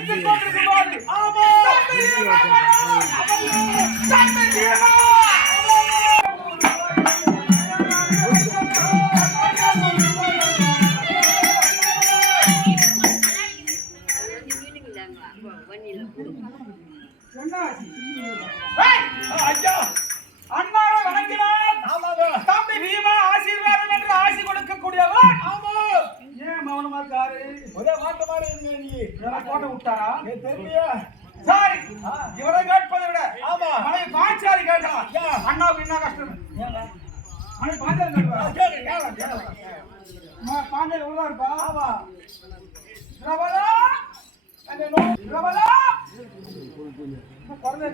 அடித்துக் கொண்டிருக்கிறார்கள் ஆமா இதெல்லாம் போட்டு விட்டாரா தெரியலையா. சாரி. இவரை கேட்பதை விட ஆமா. மனைவி பாஞ்சாலி யா. அண்ணாவுக்கு என்ன கஷ்டம். மனைவி பாஞ்சாலி கேளு. பாஞ்சாலி உள்ளதா இருப்பா? ஆமா. நோ குழந்தை.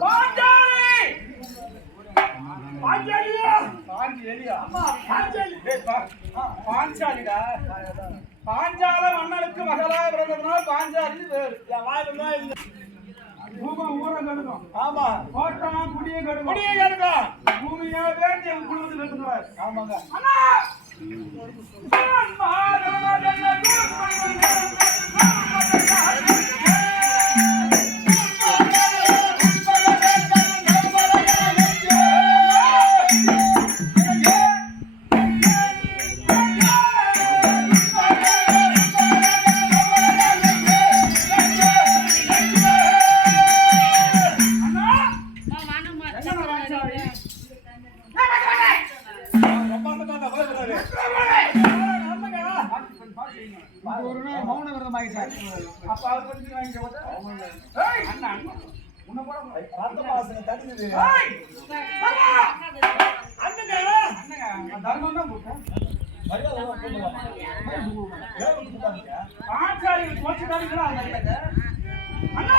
பாஞ்சாலி! பாஞ்சாலியா பாஞ்சாலியா பாஞ்சாலி பாஞ்சாலிடா. பாஞ்சாலம் மன்னனுக்கு மகளா பிறந்ததுனால பாஞ்சாலி பேரு என் ஊரை கெடுக்கும் ஆமா கோட்டம் குடியை கெடுக்கும் முடிய கேளுங்க பூமியை வேண்டி என் ஆமாங்க ஒரு நாள் மௌன விரதம் ஆகிட்டார் அப்ப அவர் கொஞ்சம் வாங்கி அண்ணா அண்ணா உன்னை போட முடியாது. ரத்த வாசனை தட்டுது ஏய் தர்மா! அண்ணங்க அண்ணங்க, நான் தர்மம் தான் போட்டேன். மரியாதை எல்லாம் கூப்பிடலாமா? ஏன் கூப்பிட்டாங்க? ஆச்சாரி கோச்சுக்காரங்களா அந்த இடத்துல? அண்ணா!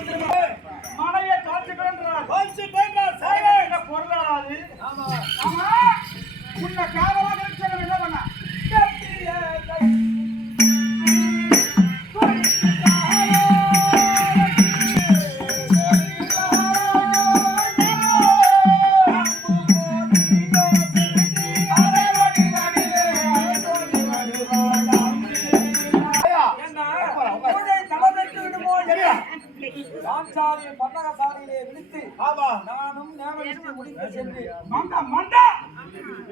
சாட்சாலை பன்னகசாலையிலே விழித்து ஆமா. நானும் நேவலுக்கு முடித்து சென்று மந்த மந்த!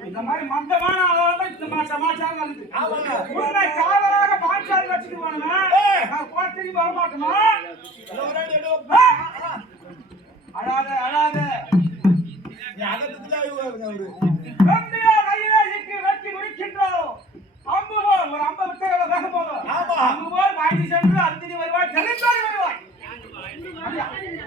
இந்த மாதிரி மந்தமான இந்த மாதிரி சமாச்சாரம் வருது. உன்னை காவலாக பாஞ்சாலி ஏய். நான் கோட்டைக்கு வர மாட்டோமா? இதோ ஒரு அடி எடு. அழாத அழாத.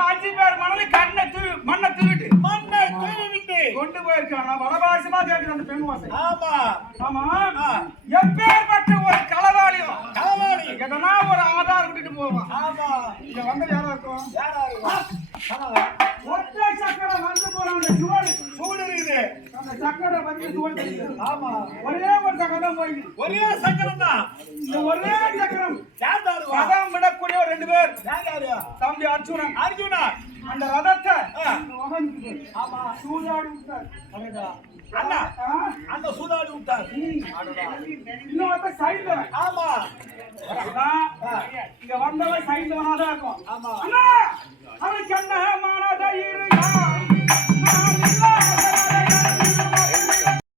நம்ம அஞ்சு பேர் மணலி கண்ணை தூவி மண்ணை தூவிட்டு மண்ணை தூவி விட்டு கொண்டு போயிருக்காங்க. வடபாசமா கேட்குது அந்த பெண் வாசை ஆமா. ஆமா. எப்பேற்பட்ட ஒரு களவாளியும் களவாணி எதனா ஒரு ஆதார் விட்டுட்டு போவான். ஆமா. இங்க வந்தது யாரா இருக்கும்? யாரா? ஆமாங்க. ஒற்றை சக்கரம் வந்து போற அந்த சுவடு சூடு இருக்குது. அந்த சக்கரை வந்து சுவடு. ஆமா. ஒரே சக்கரம் தான். இந்த ஒரே சக்கரம். யார் ரெண்டு பேர். தம்பி அர்ஜுனன். அர்ஜுனா அந்த ரதத்தை ஆமா சூதாடி விட்டார். அண்ணா? அந்த சூதாடி விட்டார். இன்னொருத்த சைடுல ஆமா. இங்க வந்தவன் சைடுல தான் இருக்கும். ஆமா. அண்ணா அவனுக்கு என்ன